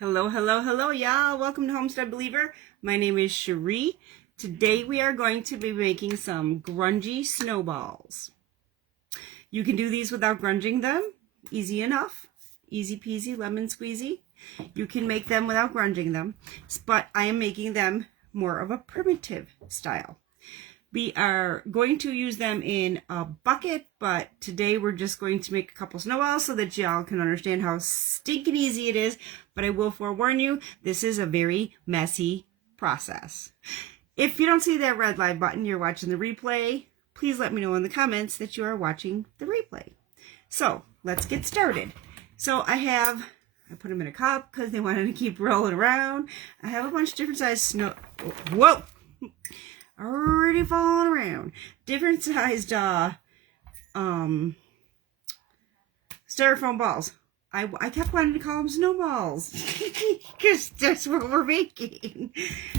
Hello, hello, hello, y'all. Welcome to Homestead Believer. My name is Cherie. Today we are going to be making some grungy snowballs. You can do these without grunging them. Easy enough. Easy peasy, lemon squeezy. You can make them without grunging them, but I am making them more of a primitive style. We are going to use them in a bucket, but today we're just going to make a couple snowballs so that y'all can understand how stinking easy it is. But I will forewarn you, this is a very messy process. If you don't see that red live button, you're watching the replay, please let me know in the comments that you are watching the replay. So let's get started. So I put them in a cup because they wanted to keep rolling around. I have a bunch of different size snow. Whoa! Already falling around. Different sized styrofoam balls. I kept wanting to call them snowballs because that's what we're making.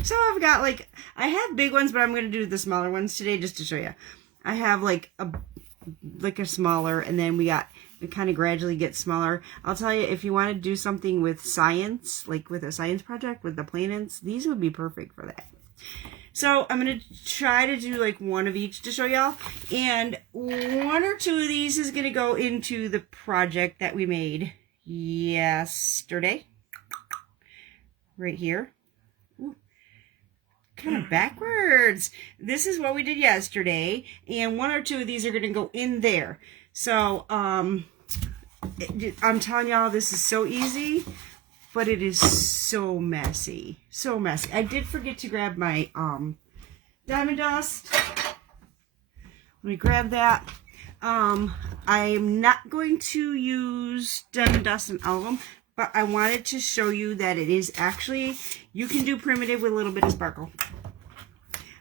So I've got I have big ones, but I'm going to do the smaller ones today just to show you. I have like a smaller, and then we kind of gradually get smaller. I'll tell you, if you want to do something with science, like with a science project with the planets, these would be perfect for that. So I'm going to try to do one of each to show y'all. And one or two of these is going to go into the project that we made yesterday. Right here. Ooh, kind of backwards. This is what we did yesterday. And one or two of these are going to go in there. So I'm telling y'all, this is so easy. But it is so messy. So messy. I did forget to grab my diamond dust. Let me grab that. I'm not going to use diamond dust in all of them, but I wanted to show you that it is actually, you can do primitive with a little bit of sparkle.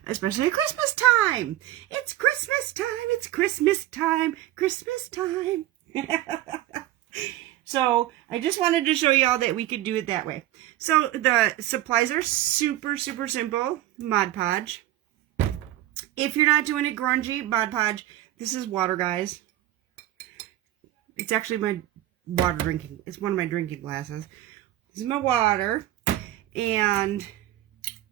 Especially at Christmas time. It's Christmas time. It's Christmas time. Christmas time. So I just wanted to show y'all that we could do it that way. So the supplies are super, super simple. Mod Podge. If you're not doing it grungy, Mod Podge. This is water, guys. It's actually my water drinking. It's one of my drinking glasses. This is my water and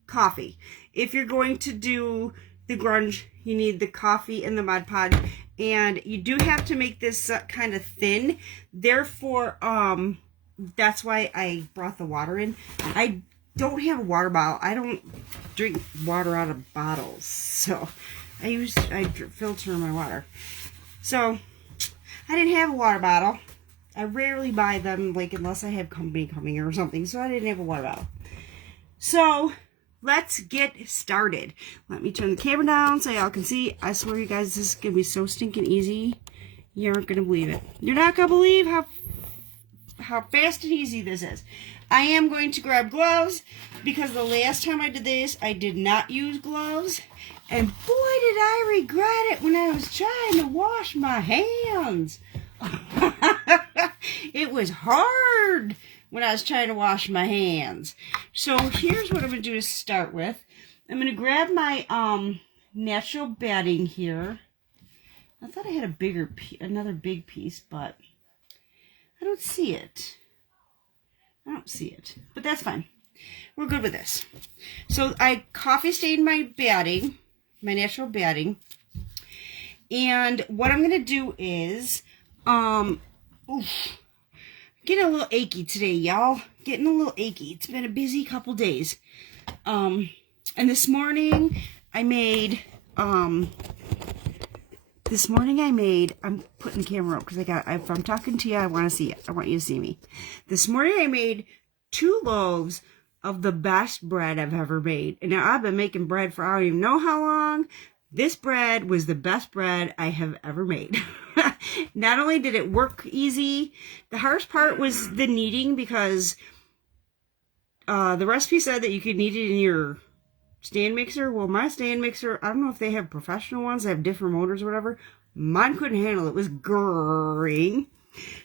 coffee. If you're going to do the grunge, you need the coffee and the Mod Podge. And you do have to make this kind of thin. Therefore, that's why I brought the water in. I don't have a water bottle. I don't drink water out of bottles. So I filter my water. So I didn't have a water bottle. I rarely buy them, unless I have company coming or something. So I didn't have a water bottle. So let's get started. Let me turn the camera down so y'all can see. I swear you guys, this is going to be so stinking easy. You aren't going to believe it. You're not going to believe how fast and easy this is. I am going to grab gloves because the last time I did this, I did not use gloves. And boy, did I regret it when I was trying to wash my hands. It was hard when I was trying to wash my hands. So here's what I'm going to do to start with. I'm going to grab my natural batting here. I thought I had another big piece, but I don't see it. I don't see it, but that's fine. We're good with this. So I coffee stained my batting, my natural batting. And what I'm going to do is, getting a little achy today, y'all. Getting a little achy. It's been a busy couple days. And this morning I made, I'm putting the camera up because if I'm talking to you, I want to see it. I want you to see me. This morning I made 2 loaves of the best bread I've ever made. And now I've been making bread for I don't even know how long. This bread was the best bread I have ever made. Not only did it work easy, the hardest part was the kneading because the recipe said that you could knead it in your stand mixer. Well, my stand mixer, I don't know if they have professional ones, they have different motors or whatever. Mine couldn't handle it. It was grrring.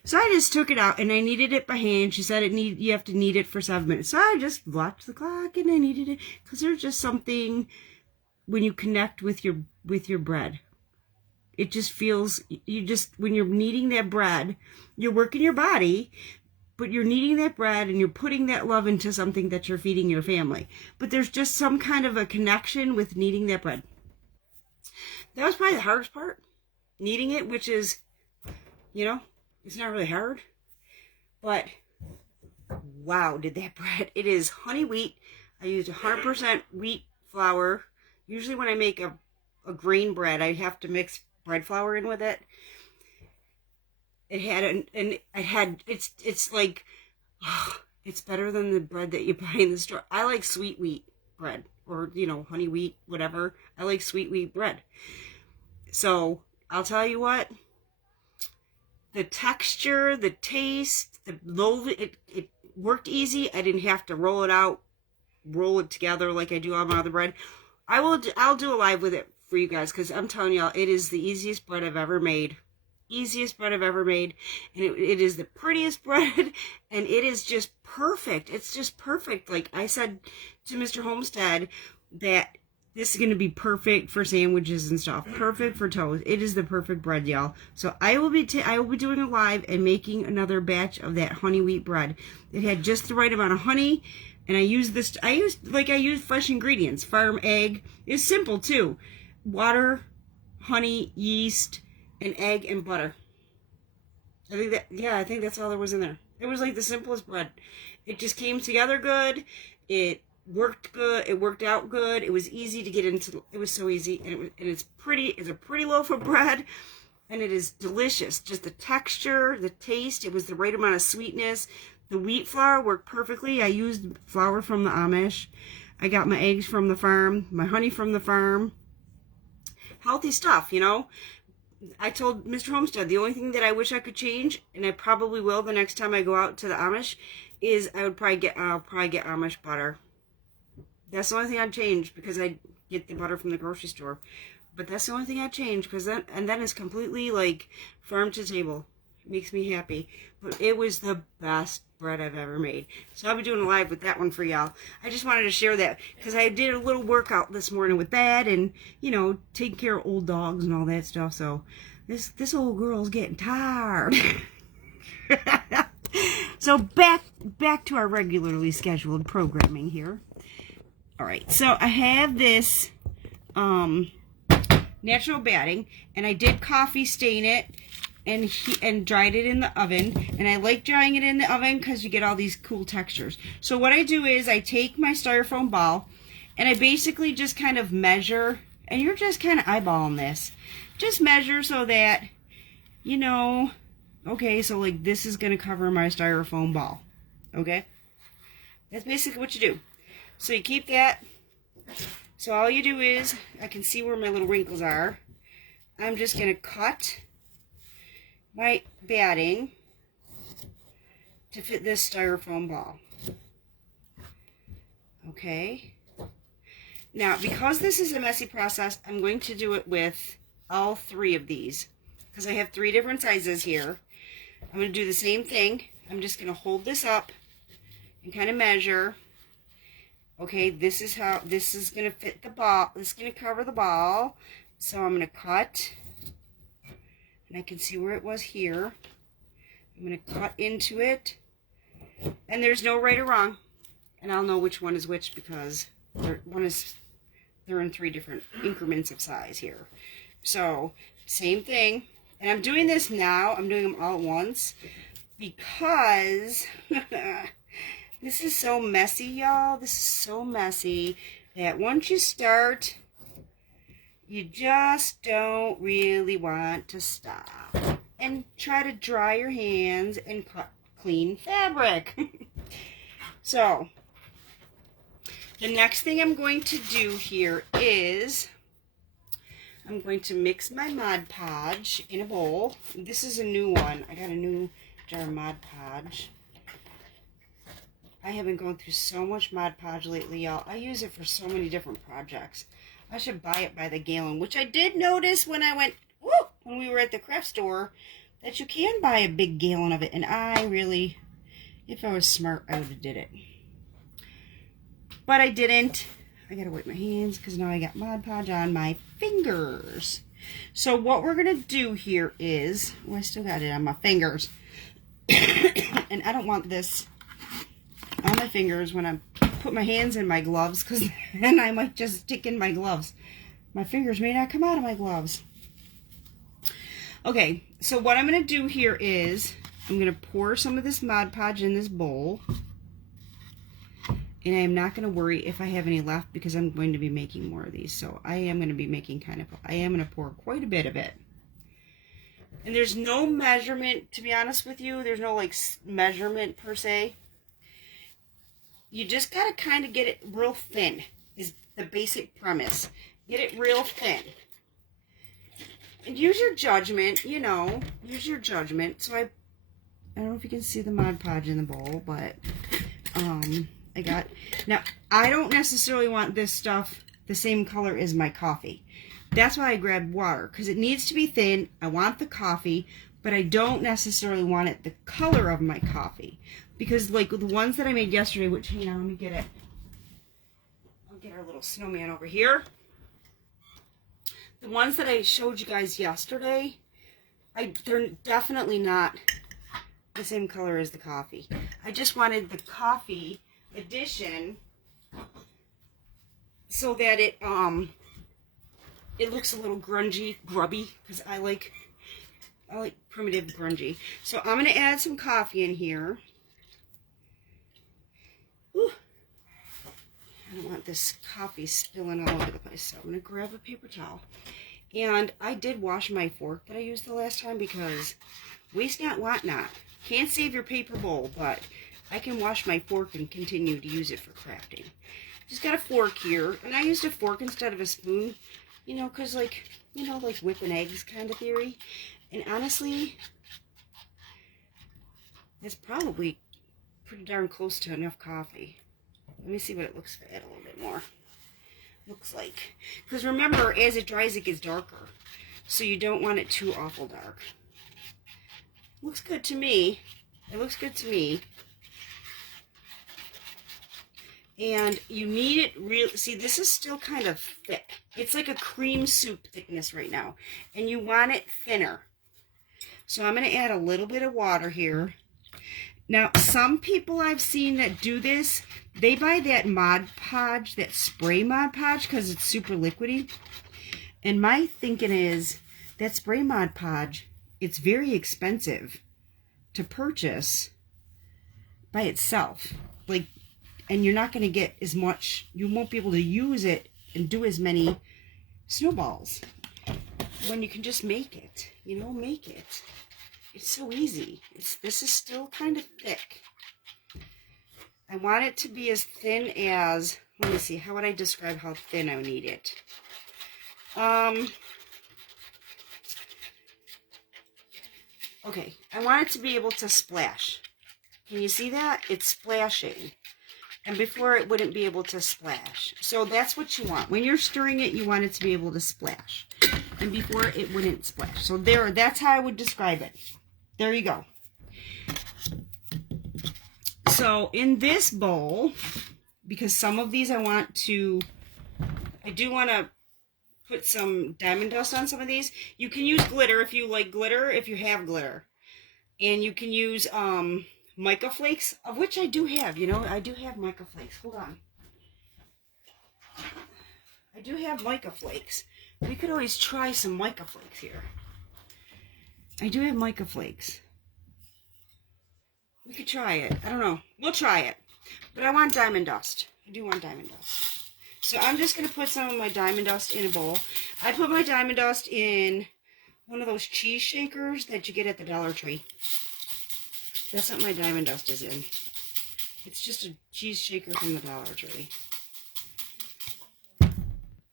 So I just took it out and I kneaded it by hand. She said you have to knead it for 7 minutes. So I just watched the clock and I kneaded it because there's just something when you connect with your bread. It just feels, when you're kneading that bread, you're working your body, but you're kneading that bread and you're putting that love into something that you're feeding your family. But there's just some kind of a connection with kneading that bread. That was probably the hardest part. Kneading it, which is, you know, it's not really hard. But, wow, did that bread. It is honey wheat. I used 100% wheat flour. Usually when I make a grain bread, I have to mix bread flour in with it. It had, it's like, oh, it's better than the bread that you buy in the store. I like sweet wheat bread, or, you know, honey wheat, whatever. I like sweet wheat bread. So, I'll tell you what, the texture, the taste, the loaf, it worked easy. I didn't have to roll it together like I do on my other bread. I'll do a live with it for you guys, because I'm telling y'all, it is the easiest bread I've ever made. Easiest bread I've ever made, and it is the prettiest bread, and it is just perfect. It's just perfect. Like I said to Mr. Homestead, that this is going to be perfect for sandwiches and stuff. Perfect for toast. It is the perfect bread, y'all. So I will be doing a live and making another batch of that honey wheat bread. It had just the right amount of honey, and I used fresh ingredients. Farm egg. It's simple too. Water, honey, yeast, and egg and butter. I think that's all there was in there. It was like the simplest bread. It just came together good. It worked good. It worked out good. It was easy to get into. It was so easy, and it's pretty. It's a pretty loaf of bread, and it is delicious. Just the texture, the taste. It was the right amount of sweetness. The wheat flour worked perfectly. I used flour from the Amish. I got my eggs from the farm, my honey from the farm. Healthy stuff, you know. I told Mr. Homestead, the only thing that I wish I could change, and I probably will the next time I go out to the Amish, is I'll probably get Amish butter. That's the only thing I'd change, because I get the butter from the grocery store. But that's the only thing I'd change, because then it's completely like farm to table. It makes me happy. But it was the best bread I've ever made. So I'll be doing a live with that one for y'all. I just wanted to share that, because I did a little workout this morning with that, and, you know, taking care of old dogs and all that stuff. So this old girl's getting tired. So back to our regularly scheduled programming here. All right, so I have this natural batting, and I did coffee stain it and dried it in the oven. And I like drying it in the oven because you get all these cool textures. So what I do is I take my styrofoam ball, and I basically just kind of measure, and you're just kind of eyeballing this. Just measure so that, you know, okay, so like this is going to cover my styrofoam ball. Okay? That's basically what you do. So you keep that. So all you do is, I can see where my little wrinkles are. I'm just going to cut my batting to fit this styrofoam ball. Okay. Now, because this is a messy process, I'm going to do it with all three of these, because I have 3 different sizes here. I'm going to do the same thing. I'm just going to hold this up and kind of measure. Okay, this is how, this is going to fit the ball. This is going to cover the ball. So I'm going to cut, and I can see where it was here. I'm going to cut into it, and there's no right or wrong, and I'll know which one is which, because they're in 3 different increments of size here. So same thing, and I'm doing this now. I'm doing them all at once because this is so messy, y'all. This is so messy that once you start, you just don't really want to stop and try to dry your hands and cut clean fabric. So the next thing I'm going to do here is I'm going to mix my Mod Podge in a bowl. This is a new one. I got a new jar of Mod Podge. I have been going through so much Mod Podge lately, y'all. I use it for so many different projects. I should buy it by the gallon, which I did notice when when we were at the craft store, that you can buy a big gallon of it. And I really, if I was smart, I would have did it. But I didn't. I gotta wipe my hands because now I got Mod Podge on my fingers. So what we're gonna do here is, I still got it on my fingers. And and I don't want this on my fingers when I put my hands in my gloves, because then I might just stick in my gloves. My fingers may not come out of my gloves. Okay, so what I'm going to do here is I'm going to pour some of this Mod Podge in this bowl. And I'm not going to worry if I have any left, because I'm going to be making more of these. So I am going to be making I am going to pour quite a bit of it. And there's no measurement, to be honest with you. There's no like measurement per se. You just got to kind of get it real thin is the basic premise. Get it real thin. And use your judgment, you know. Use your judgment. So I don't know if you can see the Mod Podge in the bowl, but now I don't necessarily want this stuff the same color as my coffee. That's why I grabbed water, because it needs to be thin. I want the coffee, but I don't necessarily want it the color of my coffee, because like the ones that I made yesterday, which, you know, let me get it. I'll get our little snowman over here. The ones that I showed you guys yesterday, they're definitely not the same color as the coffee. I just wanted the coffee edition so that it looks a little grungy, grubby, because I like primitive grungy. So I'm going to add some coffee in here. Ooh. I don't want this coffee spilling all over the place, so I'm going to grab a paper towel. And I did wash my fork that I used the last time, because waste not, want not. Can't save your paper bowl, but I can wash my fork and continue to use it for crafting. Just got a fork here, and I used a fork instead of a spoon, you know, because like, you know, like whipping eggs kind of theory. And honestly, it's probably pretty darn close to enough coffee. Let me see what it looks like a little bit more. Looks like, because remember, as it dries, it gets darker, so you don't want it too awful dark. Looks good to me. It looks good to me. And you need it real. See, this is still kind of thick. It's like a cream soup thickness right now, and you want it thinner. So I'm going to add a little bit of water here. Now, some people I've seen that do this, they buy that Mod Podge, that spray Mod Podge, because it's super liquidy. And my thinking is that spray Mod Podge, it's very expensive to purchase by itself. Like, and you're not going to get as much, you won't be able to use it and do as many snowballs when you can just make it, you know, make it. It's so easy. This is still kind of thick. I want it to be as thin as, let me see, how would I describe how thin I need it? Okay, I want it to be able to splash. Can you see that? It's splashing. And before it wouldn't be able to splash. So that's what you want. When you're stirring it, you want it to be able to splash. And before it wouldn't splash. So there, that's how I would describe it. There you go. So in this bowl, because some of these I do want to put some diamond dust on some of these. You can use glitter if you like glitter, if you have glitter. And you can use mica flakes, of which I do have. You know, I do have mica flakes. Hold on. I do have mica flakes. We could always try some mica flakes here. I do have mica flakes. We could try it. I don't know. We'll try it. But I want diamond dust. I do want diamond dust. So I'm just going to put some of my diamond dust in a bowl. I put my diamond dust in one of those cheese shakers that you get at the Dollar Tree. That's what my diamond dust is in. It's just a cheese shaker from the Dollar Tree.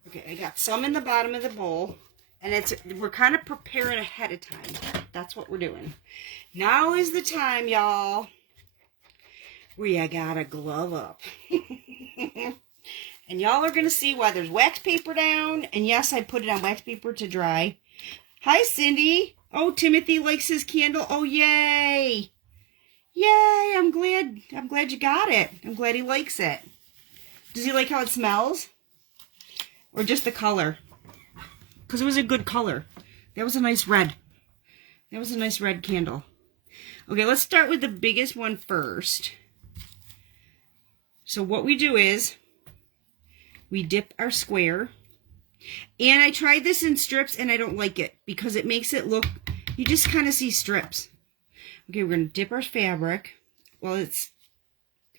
Okay, I got some in the bottom of the bowl. And we're kind of preparing ahead of time. That's what we're doing. Now is the time, y'all, where you gotta glove up. And y'all are gonna see why there's wax paper down. And yes, I put it on wax paper to dry. Hi, Cindy. Oh, Timothy likes his candle. Oh, yay. Yay, I'm glad you got it. I'm glad he likes it. Does he like how it smells? Or just the color? Because it was a good color. That was a nice red. That was a nice red candle. Okay, let's start with the biggest one first. So what we do is we dip our square. And I tried this in strips and I don't like it because it makes it look, you just kind of see strips. Okay, we're going to dip our fabric. Well, it's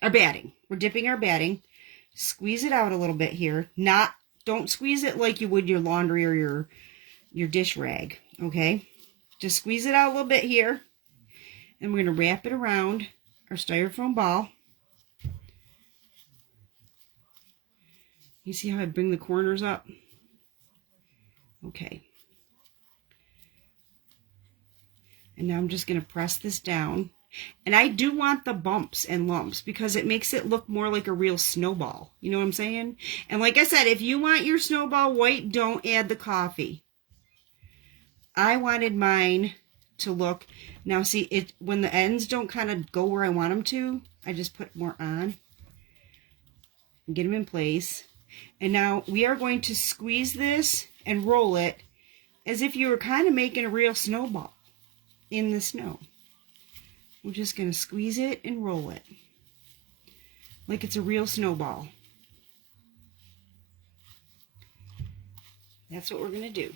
our batting. We're dipping our batting. Squeeze it out a little bit here. Don't squeeze it like you would your laundry or your dish rag, okay? Just squeeze it out a little bit here. And we're going to wrap it around our styrofoam ball. You see how I bring the corners up? Okay. And now I'm just going to press this down. And I do want the bumps and lumps because it makes it look more like a real snowball. You know what I'm saying? And like I said, if you want your snowball white, don't add the coffee. I wanted mine to look, now see, it when the ends don't kind of go where I want them to, I just put more on and get them in place. And now we are going to squeeze this and roll it as if you were kind of making a real snowball in the snow. We're just going to squeeze it and roll it like it's a real snowball. That's what we're going to do.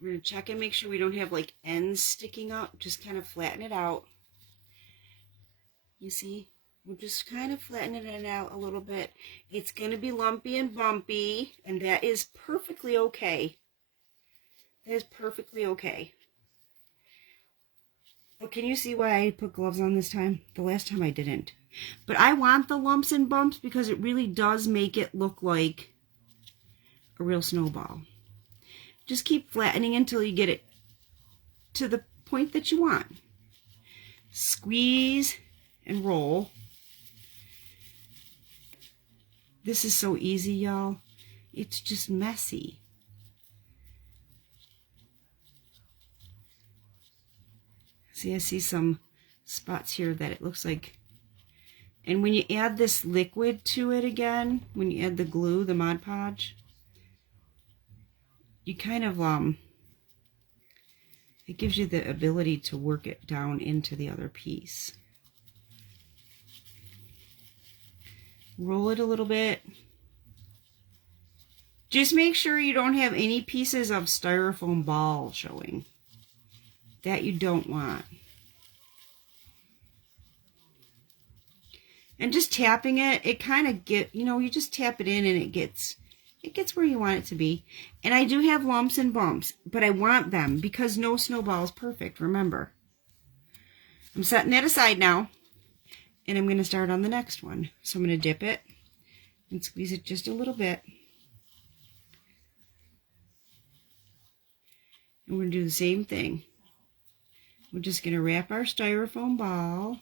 We're going to check and make sure we don't have like ends sticking up. Just kind of flatten it out. You see? We're just kind of flattening it out a little bit. It's going to be lumpy and bumpy, and that is perfectly okay. That is perfectly okay. But can you see why I put gloves on this time? The last time I didn't. But I want the lumps and bumps because it really does make it look like a real snowball. Just keep flattening until you get it to the point that you want. Squeeze and roll. This is so easy, y'all. It's just messy. See, I see some spots here that it looks like. And when you add this liquid to it again, when you add the glue, the Mod Podge, you kind of, it gives you the ability to work it down into the other piece. Roll it a little bit. Just make sure you don't have any pieces of styrofoam ball showing. That you don't want. And just tapping it, it kind of you just tap it in and it gets where you want it to be. And I do have lumps and bumps, but I want them because no snowball is perfect, remember. I'm setting that aside now, and I'm going to start on the next one. So I'm going to dip it and squeeze it just a little bit. And we're going to do the same thing. We're just going to wrap our styrofoam ball.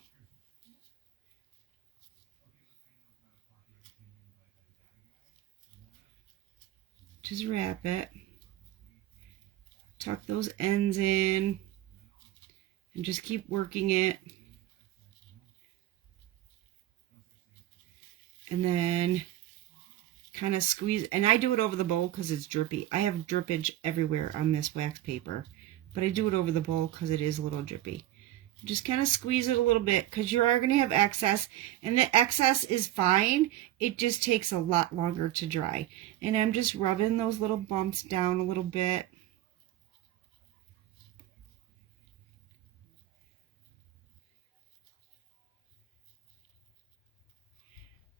Just wrap it. Tuck those ends in. And just keep working it. And then kind of squeeze. And I do it over the bowl because it's drippy. I have drippage everywhere on this wax paper. But I do it over the bowl because it is a little drippy. Just kind of squeeze it a little bit because you are going to have excess. And the excess is fine. It just takes a lot longer to dry. And I'm just rubbing those little bumps down a little bit.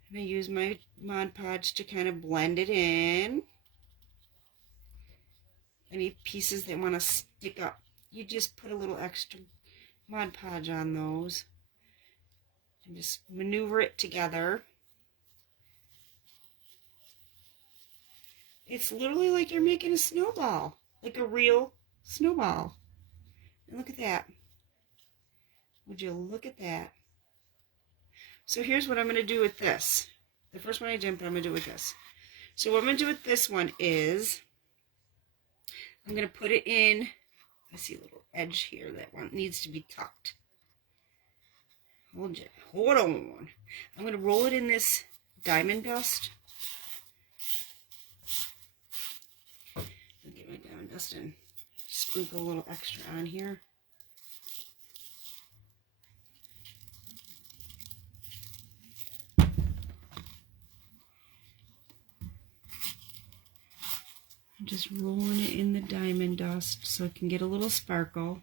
And I use my Mod Podge to kind of blend it in. Any pieces that want to stick up, you just put a little extra Mod Podge on those. And just maneuver it together. It's literally like you're making a snowball. Like a real snowball. And look at that. Would you look at that? So here's what I'm going to do with this. The first one I did, but I'm going to do with this. So what I'm going to do with this one is, I'm going to put it in, I see a little edge here that one needs to be tucked. Hold on. I'm going to roll it in this diamond dust. I'll get my diamond dust and sprinkle a little extra on here. Just rolling it in the diamond dust so it can get a little sparkle.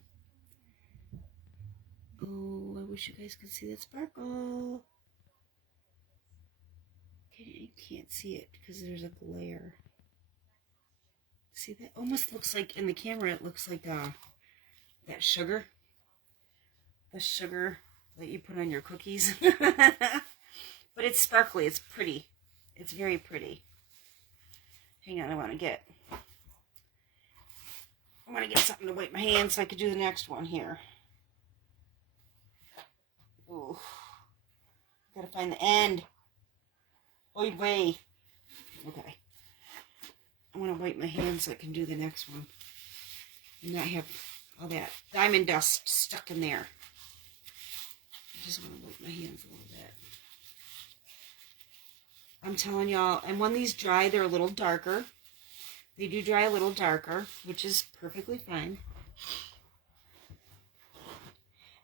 Oh, I wish you guys could see that sparkle. Okay, you can't see it because there's a glare. See, that almost looks like, in the camera, it looks like that sugar. The sugar that you put on your cookies. But it's sparkly. It's pretty. It's very pretty. Hang on, I want to get something to wipe my hands so I could do the next one here. Ooh. Gotta find the end. Oy vey. Okay. I want to wipe my hands so I can do the next one. And not have all that diamond dust stuck in there. I just want to wipe my hands a little bit. I'm telling y'all, and when these dry, they're a little darker. They do dry a little darker, which is perfectly fine.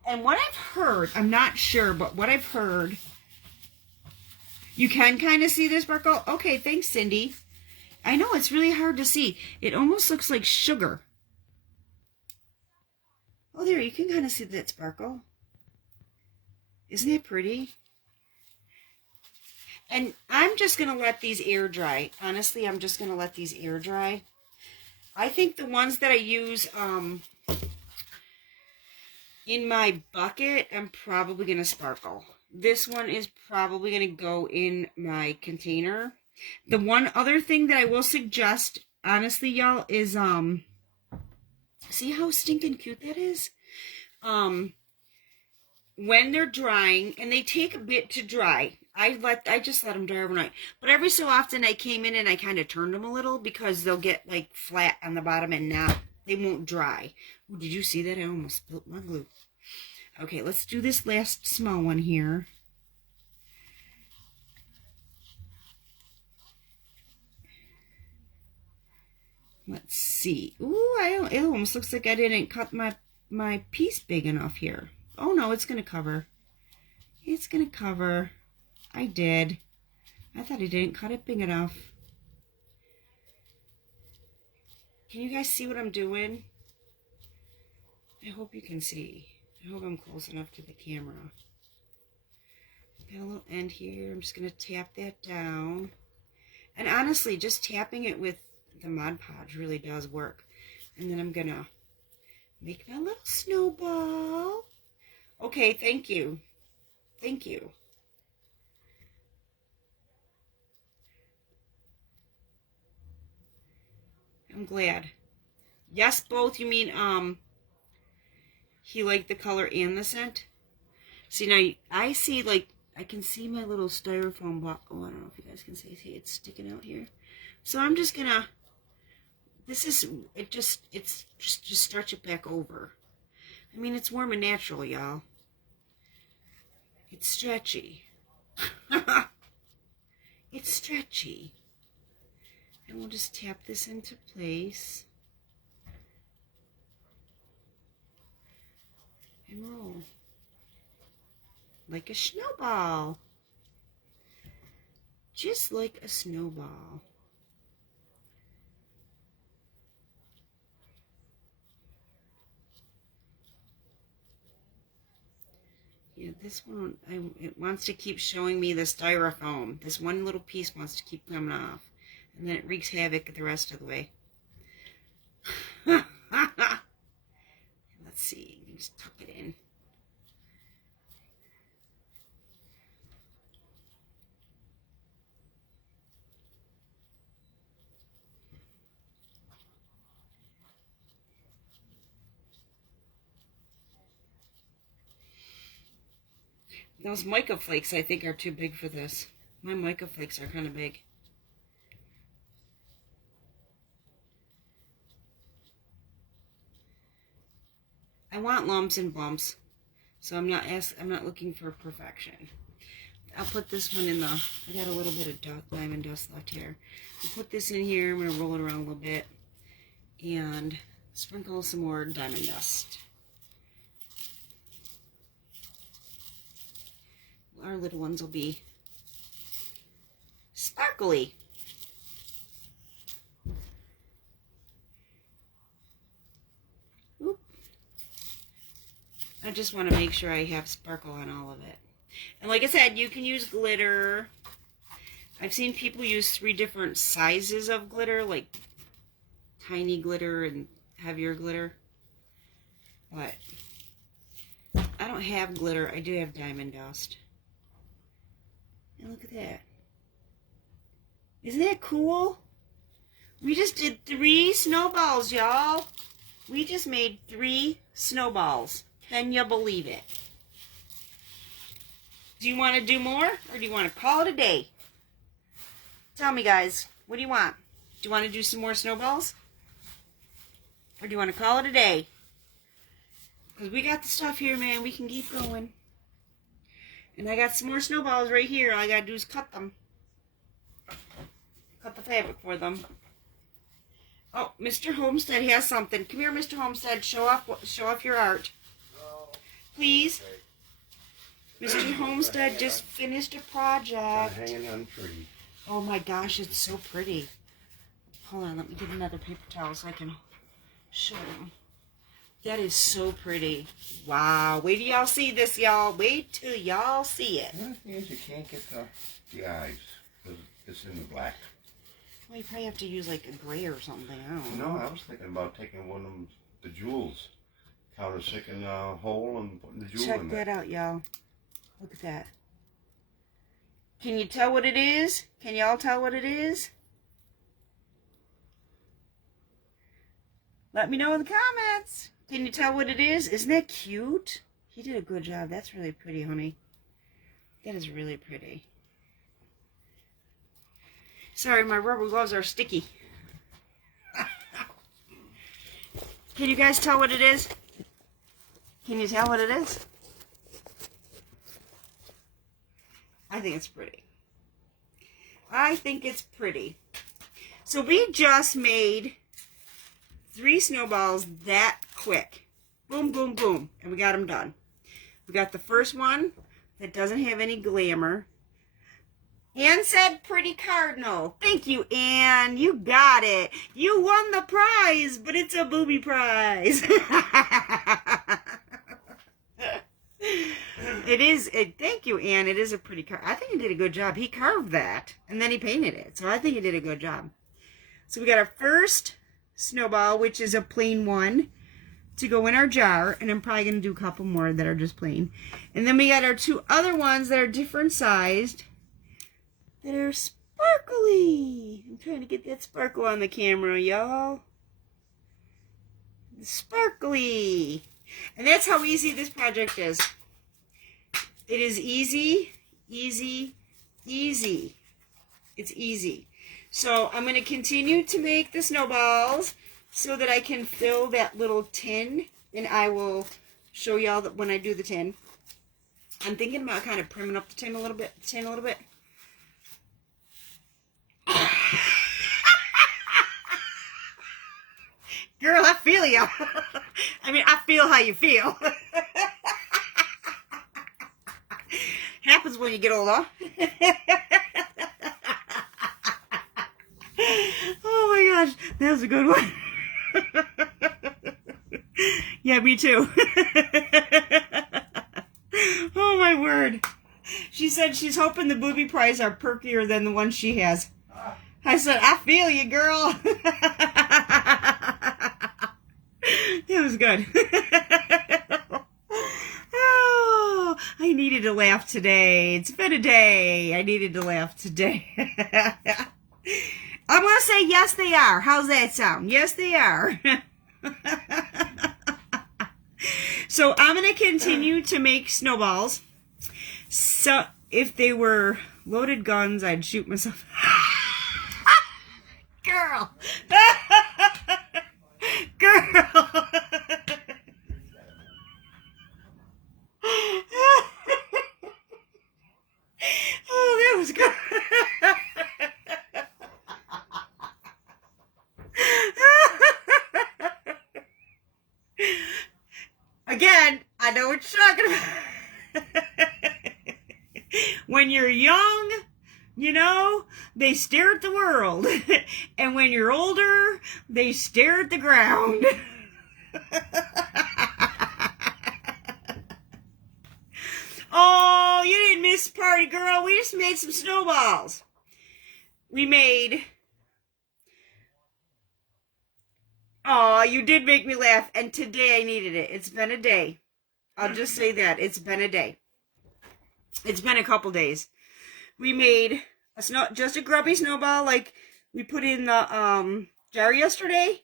And what I've heard, I'm not sure, but what I've heard, you can kind of see the sparkle. Okay, thanks, Cindy. I know, it's really hard to see. It almost looks like sugar. Oh, there, you can kind of see that sparkle. Isn't it pretty? And I'm just going to let these air dry. Honestly, I'm just going to let these air dry. I think the ones that I use in my bucket, I'm probably going to sparkle. This one is probably going to go in my container. The one other thing that I will suggest, honestly, y'all, is, see how stinking cute that is? When they're drying, and they take a bit to dry, I just let them dry overnight. But every so often I came in and I kind of turned them a little because they'll get like flat on the bottom and they won't dry. Ooh, did you see that? I almost spilled my glue. Okay, let's do this last small one here. Let's see. Ooh, it almost looks like I didn't cut my piece big enough here. Oh no, it's going to cover. It's going to cover. I did. I thought I didn't cut it big enough. Can you guys see what I'm doing? I hope you can see. I hope I'm close enough to the camera. Got a little end here. I'm just going to tap that down. And honestly, just tapping it with the Mod Podge really does work. And then I'm going to make my little snowball. Okay, thank you. Thank you. I'm glad. Yes, both. You mean, he liked the color and the scent? See, now, I see, like, I can see my little styrofoam block. Oh, I don't know if you guys can see it's sticking out here. So I'm just gonna, it's just stretch it back over. I mean, it's warm and natural, y'all. It's stretchy. It's stretchy. And we'll just tap this into place. And roll. Like a snowball. Just like a snowball. Yeah, this one, it wants to keep showing me the styrofoam. This one little piece wants to keep coming off. And then it wreaks havoc the rest of the way. Let's see, you can just tuck it in. Those mica flakes, I think, are too big for this. My mica flakes are kind of big. I want lumps and bumps, so I'm not looking for perfection. I'll put this one in the, I got a little bit of diamond dust left here. I'll put this in here, I'm going to roll it around a little bit, and sprinkle some more diamond dust. Our little ones will be sparkly. I just want to make sure I have sparkle on all of it. And like I said, you can use glitter. I've seen people use 3 different sizes of glitter, like tiny glitter and heavier glitter. But I don't have glitter. I do have diamond dust. And look at that. Isn't that cool? We just did 3 snowballs, y'all. We just made 3 snowballs. Can you believe it? Do you want to do more, or do you want to call it a day? Tell me, guys. What do you want? Do you want to do some more snowballs? Or do you want to call it a day? Because we got the stuff here, man. We can keep going. And I got some more snowballs right here. All I got to do is cut them. Cut the fabric for them. Oh, Mr. Homestead has something. Come here, Mr. Homestead. Show off your art. Please. Mr. Homestead just finished a project. Hanging on a tree. Oh my gosh, it's so pretty. Hold on, let me get another paper towel so I can show them. That is so pretty. Wow. Wait till y'all see this, y'all. Wait till y'all see it. The only thing is you can't get the eyes because it's in the black. Well, you probably have to use like a gray or something. I don't know. No, I was thinking about taking one of them, the jewels, countersicking a hole and putting the jewel Check in there. that out, y'all. Look at that. Can you tell what it is? Can y'all tell what it is? Let me know in the comments. Can you tell what it is? Isn't that cute? He did a good job. That's really pretty, honey. That is really pretty. Sorry, my rubber gloves are sticky. Can you guys tell what it is? Can you tell what it is? I think it's pretty. I think it's pretty. So we just made 3 snowballs that quick. Boom, boom, boom. And we got them done. We got the first one that doesn't have any glamour. Ann said pretty cardinal. Thank you, Ann. You got it. You won the prize, but it's a booby prize. It is. Thank you, Ann. It is a pretty card. I think he did a good job. He carved that, and then he painted it. So I think he did a good job. So we got our first snowball, which is a plain one, to go in our jar. And I'm probably going to do a couple more that are just plain. And then we got our 2 other ones that are different sized, that are sparkly. I'm trying to get that sparkle on the camera, y'all. Sparkly. And that's how easy this project is. It is easy, easy, easy. It's easy. So I'm going to continue to make the snowballs so that I can fill that little tin. And I will show y'all that when I do the tin. I'm thinking about kind of priming up the tin a little bit. Girl, I feel ya. I mean, I feel how you feel. Happens when you get older. Oh my gosh, that was a good one. Yeah, me too. Oh my word. She said she's hoping the booby prize are perkier than the ones she has. I said, I feel you, girl. That was good. Oh, I needed to laugh today. It's been a day. I needed to laugh today. I'm going to say yes, they are. How's that sound? Yes, they are. So I'm going to continue to make snowballs. So if they were loaded guns, I'd shoot myself. Girl. Girl. Oh, that was good. Again, I know what you're talking about. When you're young, you know, they stare at the world. And when you're older, they stare at the ground. Oh, you didn't miss the party, girl. We just made some snowballs. We made... Oh, you did make me laugh. And today I needed it. It's been a day. I'll just say that. It's been a day. It's been a couple days. We made just a grubby snowball like we put in the jar yesterday.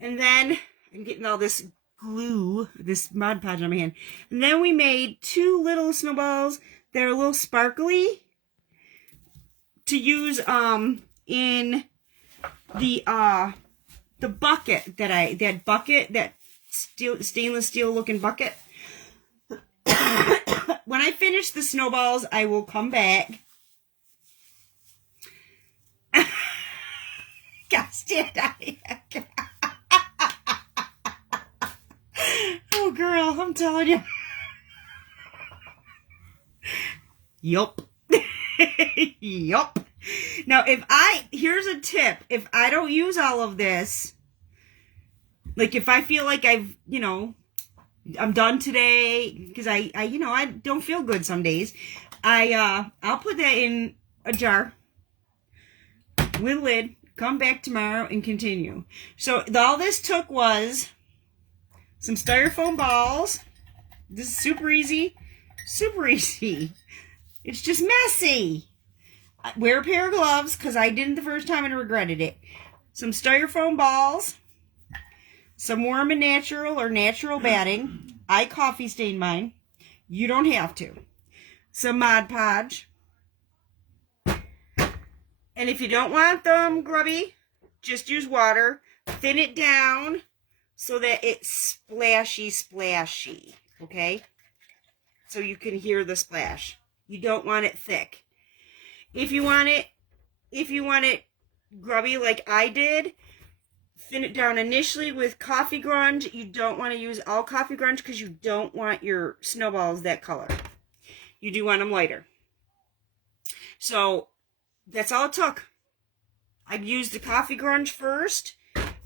And then I'm getting all this glue, this Mod Podge on my hand. And then we made 2 little snowballs that are a little sparkly to use in the bucket that stainless steel looking bucket. When I finish the snowballs, I will come back. God, stand out here. Oh, girl, I'm telling you. Yup. Yup. Now, here's a tip. If I don't use all of this, like if I feel like I'm done today, because I don't feel good some days, I'll put that in a jar with a lid, come back tomorrow and continue. So all this took was some styrofoam balls. This is super easy. Super easy. It's just messy. Wear a pair of gloves because I didn't the first time and regretted it. Some styrofoam balls. Some Warm and Natural or natural batting. I coffee stained mine. You don't have to. Some Mod Podge. And if you don't want them grubby, just use water. Thin it down so that it's splashy. Okay? So you can hear the splash. You don't want it thick. If you want it grubby like I did, thin it down initially with coffee grunge. You don't want to use all coffee grunge because you don't want your snowballs that color. You do want them lighter. So that's all it took. I used the coffee grunge first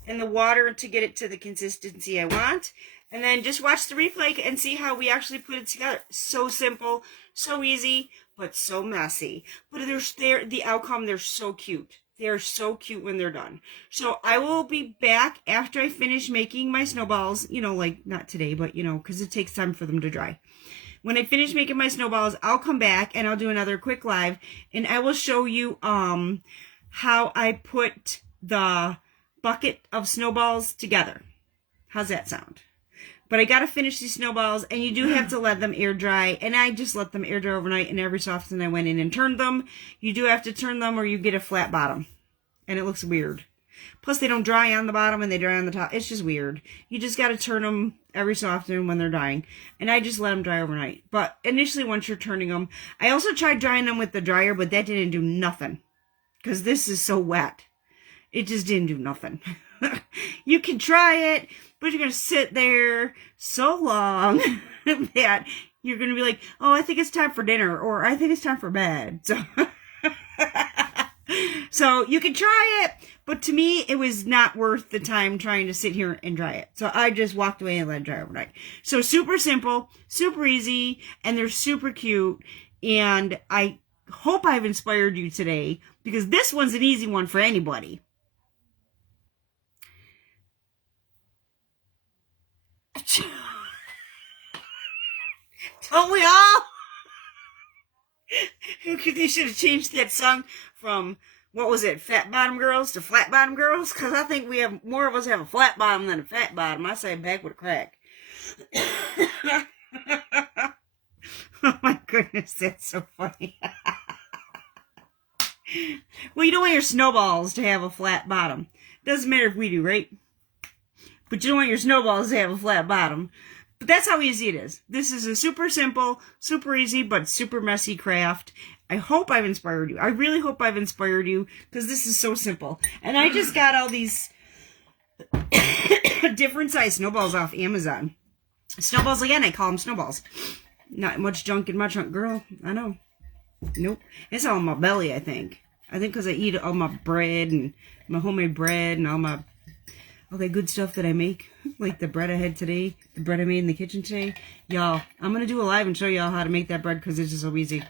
and the water to get it to the consistency I want. And then just watch the replay and see how we actually put it together. So simple, so easy, but so messy. But the outcome, they're so cute. They're so cute when they're done. So I will be back after I finish making my snowballs. Like not today, but because it takes time for them to dry. When I finish making my snowballs, I'll come back and I'll do another quick live. And I will show you how I put the bucket of snowballs together. How's that sound? But I got to finish these snowballs, and you do have to let them air dry. And I just let them air dry overnight, and every so often I went in and turned them. You do have to turn them or you get a flat bottom. And it looks weird. Plus, they don't dry on the bottom and they dry on the top. It's just weird. You just got to turn them every so often when they're drying. And I just let them dry overnight. But initially, once you're turning them, I also tried drying them with the dryer, but that didn't do nothing. Because this is so wet. It just didn't do nothing. You can try it, but you're going to sit there so long that you're going to be like, oh, I think it's time for dinner, or I think it's time for bed. So you can try it, but to me, it was not worth the time trying to sit here and dry it. So I just walked away and let it dry overnight. So super simple, super easy, and they're super cute. And I hope I've inspired you today, because this one's an easy one for anybody. Don't we all? They should have changed that song from, what was it, Fat Bottom Girls to Flat Bottom Girls? Because I think we have, more of us have a flat bottom than a fat bottom. I say back with a crack. Oh my goodness, that's so funny. Well, you don't want your snowballs to have a flat bottom. Doesn't matter if we do, right? But you don't want your snowballs to have a flat bottom. But that's how easy it is. This is a super simple, super easy, but super messy craft. I hope I've inspired you. I really hope I've inspired you, because this is so simple. And I just got all these different size snowballs off Amazon. Snowballs again, I call them snowballs. Not much junk in my trunk, girl. I know. Nope. It's all in my belly, I think. I think because I eat all my bread and my homemade bread and all my all that good stuff that I make, like the bread I had today, the bread I made in the kitchen today. Y'all, I'm going to do a live and show y'all how to make that bread because it's just so easy.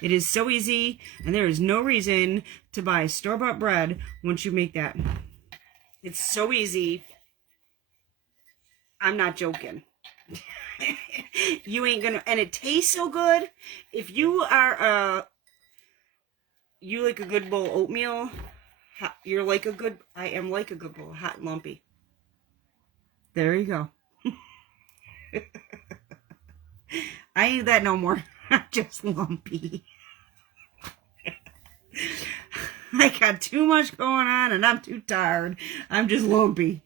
It is so easy, and there is no reason to buy store-bought bread once you make that. It's so easy. I'm not joking. You ain't gonna, and it tastes so good. If you are, you like a good bowl of oatmeal, you're like a good, I am like a good bowl, hot and lumpy. There you go. I ain't that no more. I'm just lumpy. I got too much going on and I'm too tired. I'm just lumpy.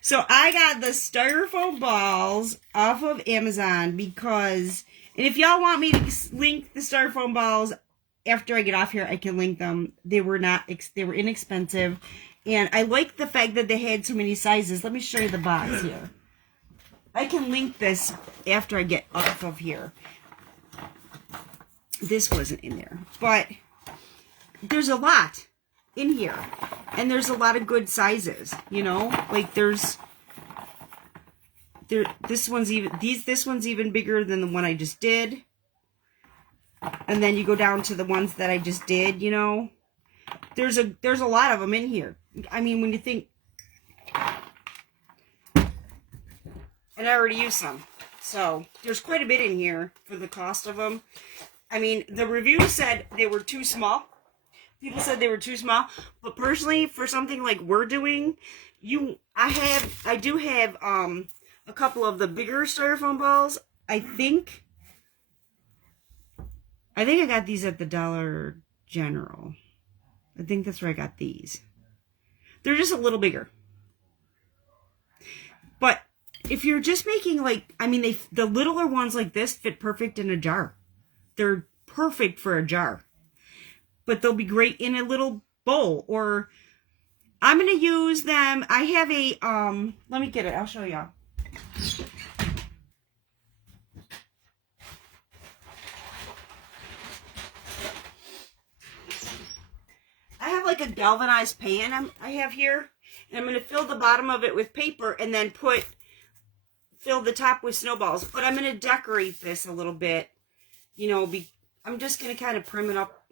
So I got the styrofoam balls off of Amazon because, and if y'all want me to link the styrofoam balls after I get off here, I can link them. They were inexpensive. And I like the fact that they had so many sizes. Let me show you the box here. I can link this after I get off of here. This wasn't in there, but there's a lot in here, and there's a lot of good sizes, you know, like this one's even bigger than the one I just did, and then you go down to the ones that I just did, you know, there's a lot of them in here. I mean, when you think, and I already used some, so there's quite a bit in here for the cost of them. I mean, the review said they were too small. People said they were too small, but personally, for something like we're doing, I do have a couple of the bigger styrofoam balls. I think I got these at the Dollar General. I think that's where I got these. They're just a little bigger. But if you're just making like, I mean, the littler ones like this fit perfect in a jar. They're perfect for a jar. But they'll be great in a little bowl. Or I'm going to use them. I have a, let me get it. I'll show y'all. I have like a galvanized pan I have here. And I'm going to fill the bottom of it with paper and then fill the top with snowballs. But I'm going to decorate this a little bit. You know, I'm just going to kind of prim it up.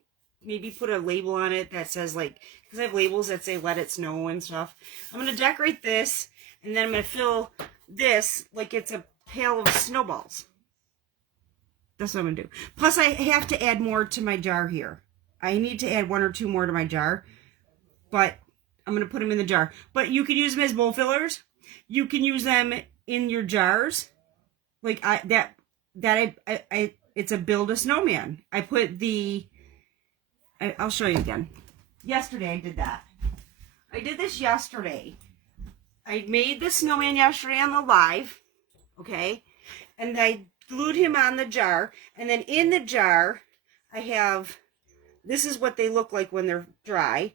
Maybe put a label on it that says, like, because I have labels that say let it snow and stuff. I'm going to decorate this, and then I'm going to fill this like it's a pail of snowballs. That's what I'm going to do. Plus, I have to add more to my jar here. I need to add 1 or 2 more to my jar, but I'm going to put them in the jar. But you can use them as bowl fillers. You can use them in your jars. Like, it's a build a snowman. I put I'll show you again. Yesterday I did that. I did this yesterday. I made the snowman yesterday on the live. Okay. And I glued him on the jar. And then in the jar, this is what they look like when they're dry.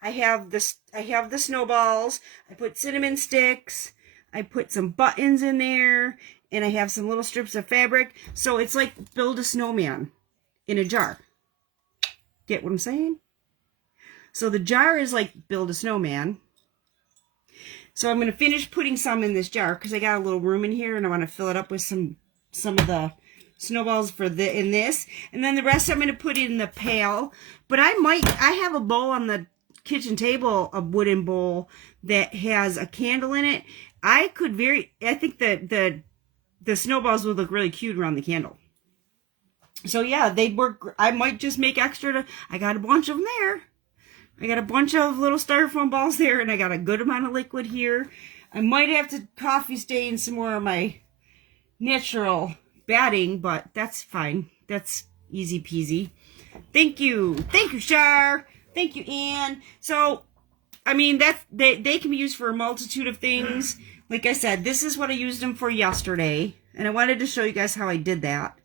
I have the snowballs. I put cinnamon sticks. I put some buttons in there. And I have some little strips of fabric. So it's like build a snowman in a jar. Get what I'm saying? So the jar is like build a snowman. So I'm going to finish putting some in this jar because I got a little room in here and I want to fill it up with some of the snowballs in this. And then the rest I'm going to put in the pail. But I have a bowl on the kitchen table, a wooden bowl that has a candle in it. I think that the snowballs would look really cute around the candle. So yeah, they work. I might just make extra. I got a bunch of them there. I got a bunch of little styrofoam balls there, and I got a good amount of liquid here. I might have to coffee stain some more of my natural batting, but that's fine. That's easy peasy. Thank you, Char. Thank you, Ann. So, I mean, they can be used for a multitude of things. Like I said, this is what I used them for yesterday, and I wanted to show you guys how I did that.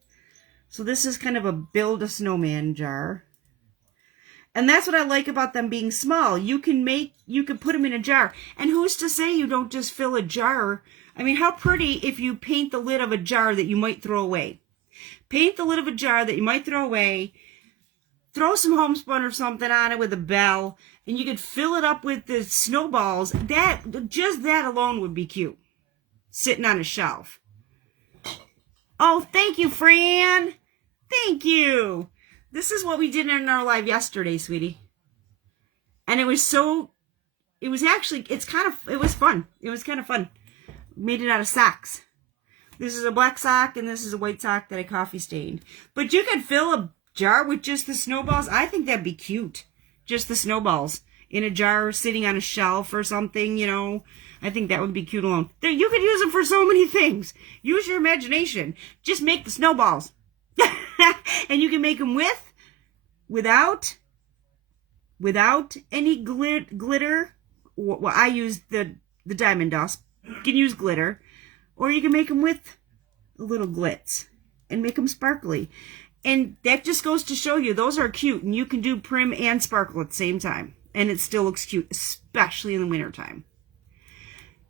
So this is kind of a build a snowman jar. And that's what I like about them being small. You can put them in a jar. And who's to say you don't just fill a jar? I mean, how pretty if you paint the lid of a jar that you might throw away. Paint the lid of a jar that you might throw away. Throw some homespun or something on it with a bell. and you could fill it up with the snowballs. Just that alone would be cute. Sitting on a shelf. Oh, thank you, Fran. Thank you. This is what we did in our live yesterday, sweetie. And it was fun. It was fun. It was kind of fun. Made it out of socks. This is a black sock, and this is a white sock that I coffee stained. But you could fill a jar with just the snowballs. I think that'd be cute. Just the snowballs in a jar sitting on a shelf or something, you know. I think that would be cute alone. You could use them for so many things. Use your imagination. Just make the snowballs. And you can make them without any glitter. Well, I use the diamond dust. You can use glitter. Or you can make them with a little glitz and make them sparkly. And that just goes to show you, those are cute. And you can do prim and sparkle at the same time. And it still looks cute, especially in the wintertime.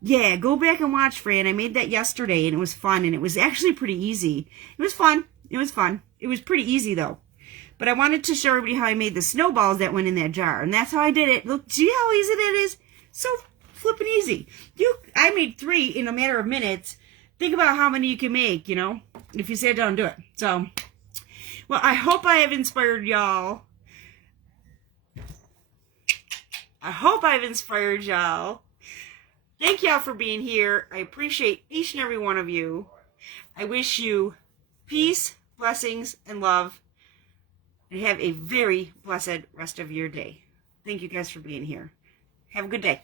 Yeah, go back and watch, Fran. I made that yesterday, and it was fun. And it was actually pretty easy. It was fun. It was fun. It was pretty easy, though. But I wanted to show everybody how I made the snowballs that went in that jar. And that's how I did it. Look, see how easy that is? So flipping easy. I made 3 in a matter of minutes. Think about how many you can make, you know, if you sit down and do it. So, well, I hope I have inspired y'all. Thank y'all for being here. I appreciate each and every one of you. I wish you peace, blessings, and love. And have a very blessed rest of your day. Thank you guys for being here. Have a good day.